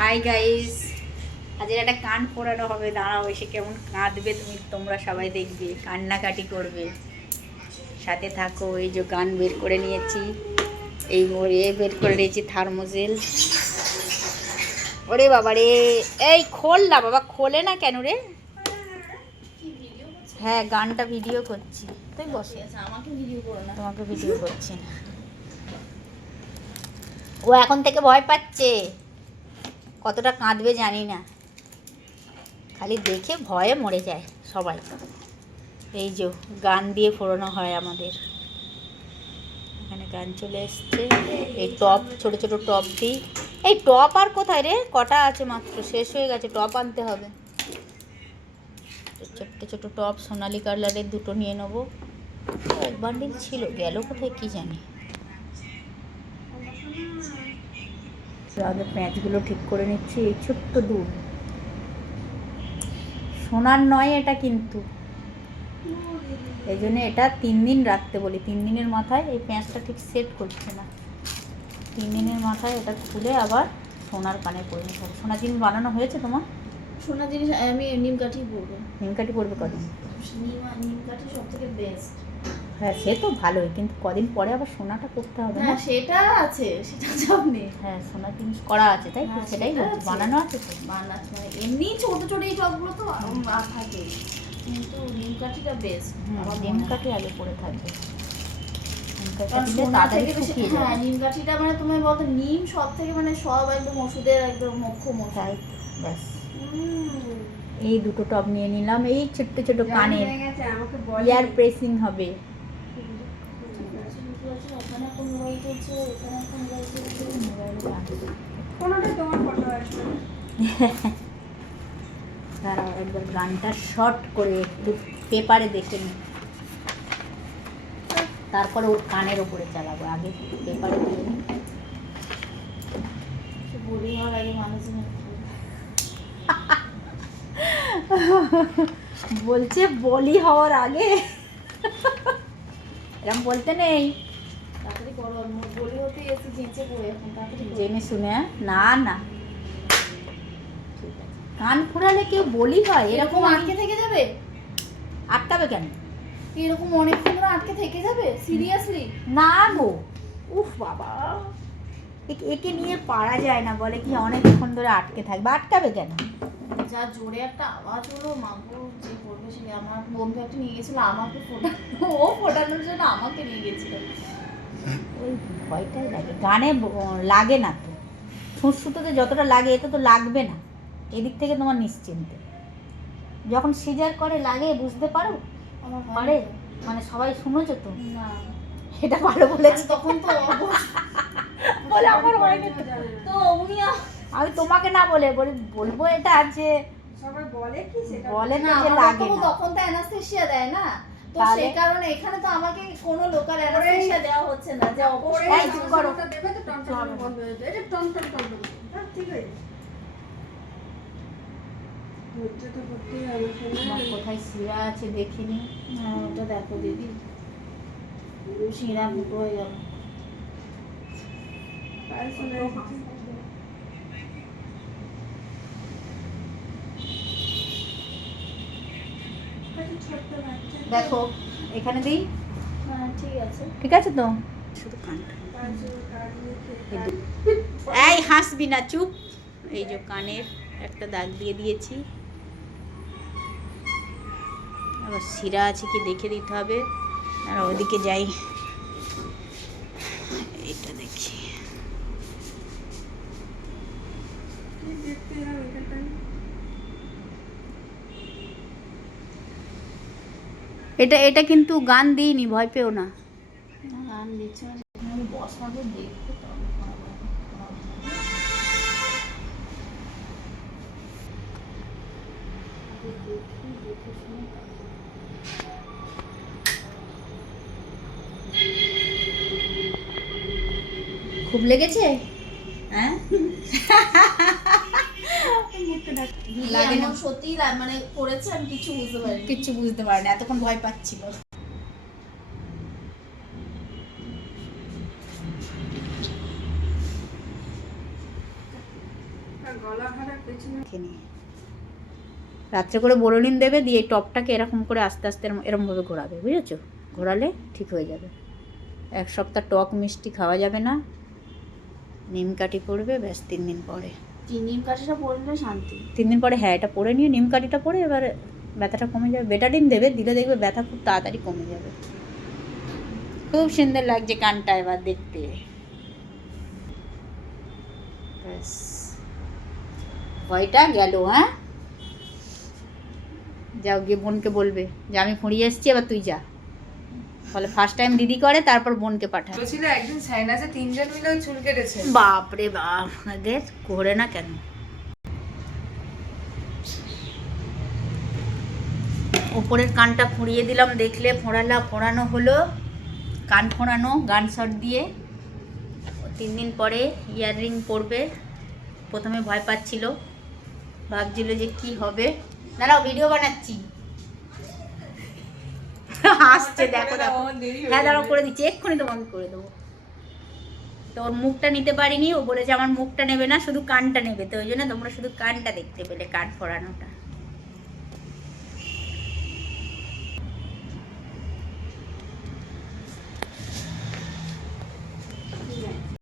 Hi guys আজের একটা কান ফোড়ানো হবে। দাঁড়াও, এসে কেমন কাঁদবে তুমি? তোমরা সবাই দেখবে, কান্নাকাটি করবে। সাথে থাকো, এই যে গান বের করে নিয়েছি। এই মোড়ে বের করে নিয়েছি থার্মোজেল। ওরে বাবা রে, এই খোল না বাবা, খোলে না কেন রে? হ্যাঁ গানটা ভিডিও করছি। তুই বসে। আমাকে ভিডিও করো না তোমাকে ভিডিও করছি না। ও এখন থেকে ভয় পাচ্ছে। কতটা কাঁদবে জানি না। খালি দেখে ভয়ে মরে যায় সবাই। এই যে গান দিয়ে ফোড়ানো হয় আমাদের। এখানে গান চলে এসছে। এই টপ, ছোট ছোট টপ দিই। এই টপ আর কোথায় রে? কটা আছে মাত্র? শেষ হয়ে গেছে, টপ আনতে হবে। ছোট্ট, ছোট টপ, সোনালি কালারের দুটো নিয়ে নেব। এক বান্ডিল ছিল, গেল কোথায় কী জানি। আগে প্যাঁচগুলো ঠিক করে নিচ্ছি এই ছোট্ট দুধ সোনার নয় এটা কিন্তু। এই জন্য এটা তিন দিন রাখতে বলি। তিন দিনের মাথায় এই প্যাঁচটা ঠিক সেট করছে না। তিন দিনের মাথায় এটা খুলে আবার সোনার কানে পরে নিতে হবে। সোনার জিনিস বানানো হয়েছে তোমার? সোনা জিনিস আমি নিম কাঠি পরবো। নিমকাঠি পড়বে কদিন? নিম নিম কাঠি সব থেকে বেস্ট হ্যাঁ সে তো ভালোই কিন্তু কদিন পরে আবার সোনাটা করতে হবে না? হ্যাঁ সেটা আছে সেটা চাপ নেই। হ্যাঁ সোনার জিনিস করা আছে তাই তো? হ্যাঁ, সেটাই। বানানো আছে তো? বানাচ্ছে মানে এমনি ছোট ছোট এই টপগুলো তো থাকে। কিন্তু নিম কাঠিটা বেস্ট নিম কাঠি আগে পড়ে থাকবে। সোনা হ্যাঁ নিম কাঠিটা মানে তুমি বলতো নিম সব থেকে মানে সব একদম ওষুধের একদম মুখ্য মশাই ব্যাস। এই দুটো টপ নিয়ে নিলাম এই ছোট্ট ছোট কানে ইয়ার প্রেসিং হবে। ওখানে চলছে ওখানে মোবাইল দাঁড়াও একবার গানটা শর্ট করে একটু পেপারে দেখে নিই তারপরে ওর কানের ওপরে চালাবো আগে পেপারে দিয়ে নিই সে বলি হওয়ার আগে মানুষজন বলছে বলি হওয়ার আগে। এরকম বলতে নেই। জেনে শুনে হ্যাঁ? না না। কান ফোড়ালে কেউ বলি হয় এরকম আটকে থেকে যাবে? আটকাবে কেন? এরকম অনেকক্ষণ ধরে আটকে থেকে যাবে? সিরিয়াসলি না গো। উফ বাবা। একে- নিয়ে পারা যায় না বলে কি অনেকক্ষণ ধরে আটকে থাকবে। আটকাবে কেন? যা জোরে একটা আওয়াজ হলো মাগো যে করবে সে আমার বন্ধু একটা নিয়ে গেছিল আমাকে ফোটানো ও ফোটানোর জন্য আমাকে নিয়ে গেছিল। ওই ভয়টাই লাগে। গানে লাগে না তো। সুঁসুতোতে যতটা লাগে এতে তো লাগবে না। এদিক থেকে তোমার নিশ্চিন্তে। যখন সিজার করে লাগে বুঝতে পারো? পারে? মানে সবাই শুনেছো তো? না। এটা ভালো বলেছে। তখন তো বলে আমার হয়নি তো। তো উনি আমি তোমাকে না বলে বলি বলব এটা যে বলে না না যে লাগে তখন তো অ্যানাস্থেশিয়া দেয় না। তো সেই কারণে এখানে তো আমাকে কোনো লোকাল অ্যানাস্থেশিয়া দেওয়া হচ্ছে না যে অবশ্যই এই চুপ করো। আমার কোথায় শিরা আছে দেখিনি? না, ওটা দেখো দিদি। শিরা ফুটো হয়ে গেল। দেখো এখানে দিই। হ্যাঁ ঠিক আছে। তো? শুধু এই এই হাসবি না চুপ। এই যে কানের একটা দাগ দিয়ে দিয়েছি। আবার শিরা আছে কি দেখে দিতে হবে। আর ওদিকে যাই। এটা দেখি। এটা এটা কিন্তু গান দিইনি ভয় পেও না। গান দিচ্ছে আমি বসাবো দেখব। খুব লেগেছে? হ্যাঁ? লাগে না এমন মানে করেছে আমি কিছু বুঝতে পারিনি। কিচ্ছু বুঝতে পারে না এতক্ষণ ভয় পাচ্ছিল। রাত্রে করে বোরোলিন দেবে দিয়ে এই টপটাকে এরকম করে আস্তে আস্তে এরম- এরমভাবে ঘোরাবে বুঝেছ? ঘোরালে ঠিক হয়ে যাবে। এক সপ্তাহ টক মিষ্টি খাওয়া যাবে না নিম কাঠি পড়বে ব্যাস তিন দিন পরে। কাঠিটা পড়লে শান্তি। তিন দিন পরে হ্যাঁ এটা পরে নিয়ে নিম কাঠিটা পরে এবার ব্যথাটা কমে যাবে। বেটাডিন দেবে, দিলে দেখবে ব্যথা খুব তাড়াতাড়ি কমে যাবে। খুব সুন্দর লাগছে কানটা এবার দেখতে। ভয়টা গেল হ্যাঁ? যাও গিয়ে বোনকে বলবে যে, আমি ফুঁড়িয়ে এসছি, এবার তুই যা। বলে ফার্স্ট টাইম দিদি করে তারপর বোনকে পাঠায়। বলছিল একদিন সাইনাসে তিনজন মিলে চুল কেটেছে। বাপ রে বাপ দেখ করে না কেন? ওপরের কানটা ফুঁড়িয়ে দিলাম দেখলে ফোঁড়ালা ফোঁড়ানো হলো। কান ফোঁড়ানো গান শট দিয়ে। তিন দিন পরে ইয়াররিং পরবে প্রথমে ভয় পাচ্ছিল। ভাবছিল যে কি হবে। দাঁড়াও ভিডিও বানাচ্ছি। হাসছে দেখো দেখো। হয়ে দাঁড়াও করে দিচ্ছি এক্ষুনি তোমাকে করে দেবো। তো ওর মুখটা নিতে পারিনি ও বলেছে আমার মুখটা নেবে না শুধু কানটা নেবে তো ওই জন্য তোমরা শুধু কানটা দেখতে পেলে কান ফোড়ানোটা।